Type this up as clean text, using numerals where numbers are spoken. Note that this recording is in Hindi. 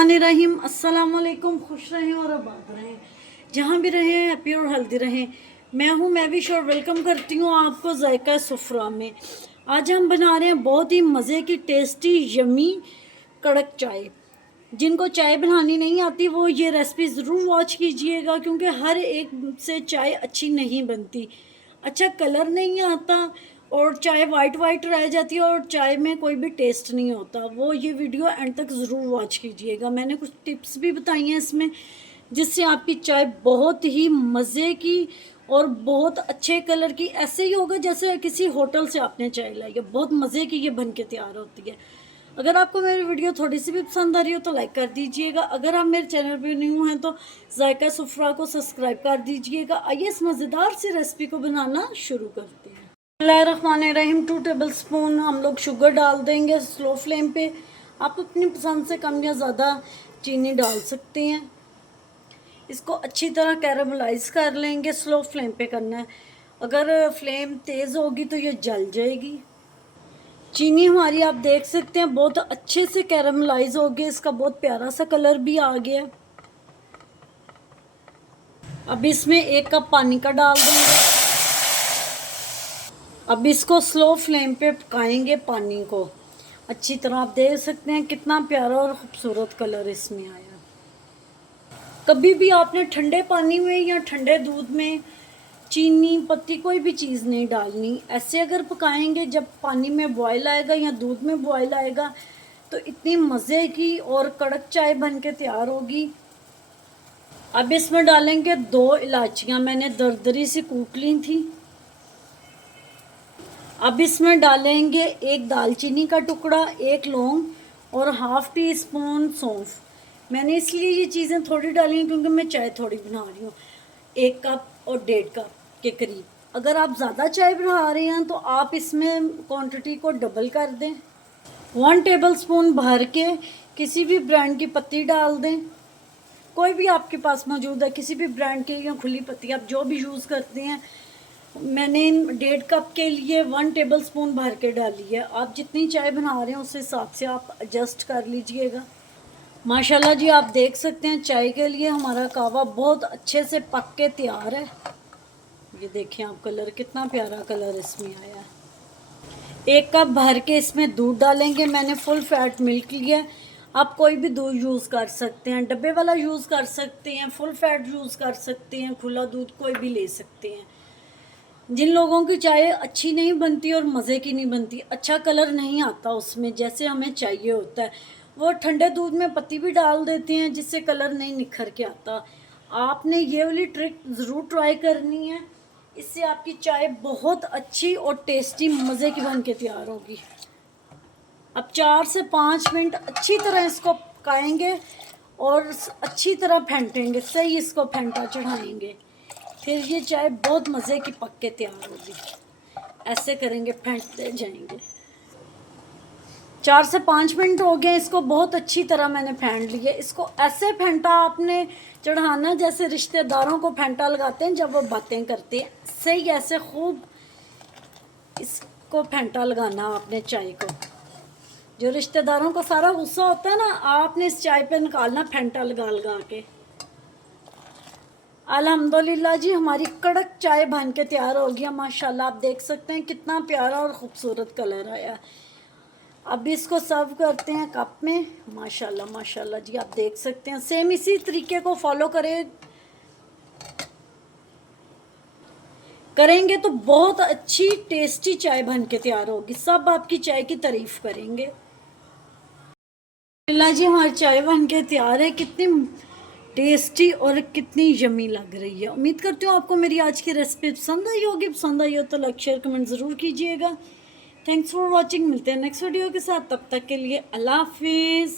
बिस्मिल्लाहिर्रहमानिर्रहीम। अस्सलाम वालेकुम। खुश रहें और आबाद रहें, जहाँ भी रहें हैप्पी और हेल्दी रहें। मैं हूँ महविश और वेलकम करती हूँ आपको जायका सुफ्रा में। आज हम बना रहे हैं बहुत ही मज़े की टेस्टी यमी कड़क चाय। जिनको चाय बनानी नहीं आती वो ये रेसिपी ज़रूर वॉच कीजिएगा, क्योंकि हर एक से चाय अच्छी नहीं बनती, अच्छा कलर नहीं आता और चाय वाइट वाइट रह जाती है और चाय में कोई भी टेस्ट नहीं होता। वो ये वीडियो एंड तक ज़रूर वॉच कीजिएगा। मैंने कुछ टिप्स भी बताई हैं इसमें, जिससे आपकी चाय बहुत ही मज़े की और बहुत अच्छे कलर की, ऐसे ही होगा जैसे किसी होटल से आपने चाय लाई है। बहुत मज़े की ये बन के तैयार होती है। अगर आपको मेरी वीडियो थोड़ी सी भी पसंद आ रही हो तो लाइक कर दीजिएगा। अगर आप मेरे चैनल पर न्यू हैं तो जायका सुफ्रा को सब्सक्राइब कर दीजिएगा। आइए इस मज़ेदार सी रेसिपी को बनाना शुरू करते हैं। बिस्मिल्लाहिर्रहमानिर्रहीम। 2 टेबल स्पून हम लोग शुगर डाल देंगे स्लो फ्लेम पे। आप अपनी पसंद से कम या ज़्यादा चीनी डाल सकते हैं। इसको अच्छी तरह कैरामलाइज कर लेंगे, स्लो फ्लेम पे करना है। अगर फ्लेम तेज़ होगी तो ये जल जाएगी। चीनी हमारी आप देख सकते हैं बहुत अच्छे से कैरामलाइज हो गई, इसका बहुत प्यारा सा कलर भी आ गया। अब इसमें 1 कप पानी का डाल देंगे। अब इसको स्लो फ्लेम पे पकाएंगे पानी को अच्छी तरह। आप देख सकते हैं कितना प्यारा और ख़ूबसूरत कलर इसमें आया। कभी भी आपने ठंडे पानी में या ठंडे दूध में चीनी पत्ती कोई भी चीज़ नहीं डालनी। ऐसे अगर पकाएंगे, जब पानी में बॉयल आएगा या दूध में बॉयल आएगा तो इतनी मज़े की और कड़क चाय बन के तैयार होगी। अब इसमें डालेंगे 2 इलायचियाँ, मैंने दरदरी से कूट ली थी। अब इसमें डालेंगे 1 दालचीनी का टुकड़ा, 1 लौंग और हाफ़ टी स्पून सौंफ। मैंने इसलिए ये चीज़ें थोड़ी डाली हैं क्योंकि मैं चाय थोड़ी बना रही हूँ। 1 कप और 1.5 कप के करीब। अगर आप ज़्यादा चाय बना रहे हैं तो आप इसमें क्वांटिटी को डबल कर दें। 1 टेबल स्पून भर के किसी भी ब्रांड की पत्ती डाल दें, कोई भी आपके पास मौजूद है, किसी भी ब्रांड की या खुली पत्ती आप जो भी यूज़ करते हैं। मैंने 1.5 कप के लिए 1 टेबल स्पून भर के डाली है। आप जितनी चाय बना रहे हैं उस हिसाब से आप एडजस्ट कर लीजिएगा। माशाल्लाह जी, आप देख सकते हैं चाय के लिए हमारा कहवा बहुत अच्छे से पक के तैयार है। ये देखें आप, कलर कितना प्यारा कलर इसमें आया। 1 कप भर के इसमें दूध डालेंगे। मैंने फुल फैट मिल्क लिया है। आप कोई भी दूध यूज़ कर सकते हैं, डब्बे वाला यूज़ कर सकते हैं, फुल फैट यूज़ कर सकते हैं, खुला दूध कोई भी ले सकते हैं। जिन लोगों की चाय अच्छी नहीं बनती और मज़े की नहीं बनती, अच्छा कलर नहीं आता उसमें जैसे हमें चाहिए होता है, वो ठंडे दूध में पत्ती भी डाल देते हैं जिससे कलर नहीं निखर के आता। आपने ये वाली ट्रिक ज़रूर ट्राई करनी है, इससे आपकी चाय बहुत अच्छी और टेस्टी मज़े की बन के तैयार होगी। अब 4 से 5 मिनट अच्छी तरह इसको पकाएंगे और अच्छी तरह फेंटेंगे, सही इसको फेंटा चढ़ाएंगे, फिर ये चाय बहुत मज़े की पक के तैयार होगी। ऐसे करेंगे, फेंटते जाएंगे। 4 से 5 मिनट हो गए, इसको बहुत अच्छी तरह मैंने फेंट लिया। इसको ऐसे फेंटा आपने चढ़ाना जैसे रिश्तेदारों को फेंटा लगाते हैं जब वो बातें करते हैं, सही ऐसे खूब इसको फेंटा लगाना आपने चाय को। जो रिश्तेदारों को सारा गुस्सा होता है ना, आपने इस चाय पे निकालना फेंटा लगा लगा के। अल्हम्दुलिल्लाह जी, हमारी कड़क चाय बन के तैयार हो गया। माशाल्लाह आप देख सकते हैं कितना प्यारा और ख़ूबसूरत कलर आया। अब इसको सर्व करते हैं कप में। माशाल्लाह माशाल्लाह जी, आप देख सकते हैं। सेम इसी तरीके को फॉलो करेंगे तो बहुत अच्छी टेस्टी चाय बन के तैयार होगी। सब आपकी चाय की तारीफ़ करेंगे। अल्लाह जी, हमारी चाय बन के तैयार है। कितनी टेस्टी और कितनी यमी लग रही है। उम्मीद करती हूँ आपको मेरी आज की रेसिपी पसंद आई होगी। पसंद आई हो तो लाइक शेयर कमेंट ज़रूर कीजिएगा। Thanks for watching. मिलते हैं नेक्स्ट वीडियो के साथ, तब तक के लिए अल्लाह हाफिज़।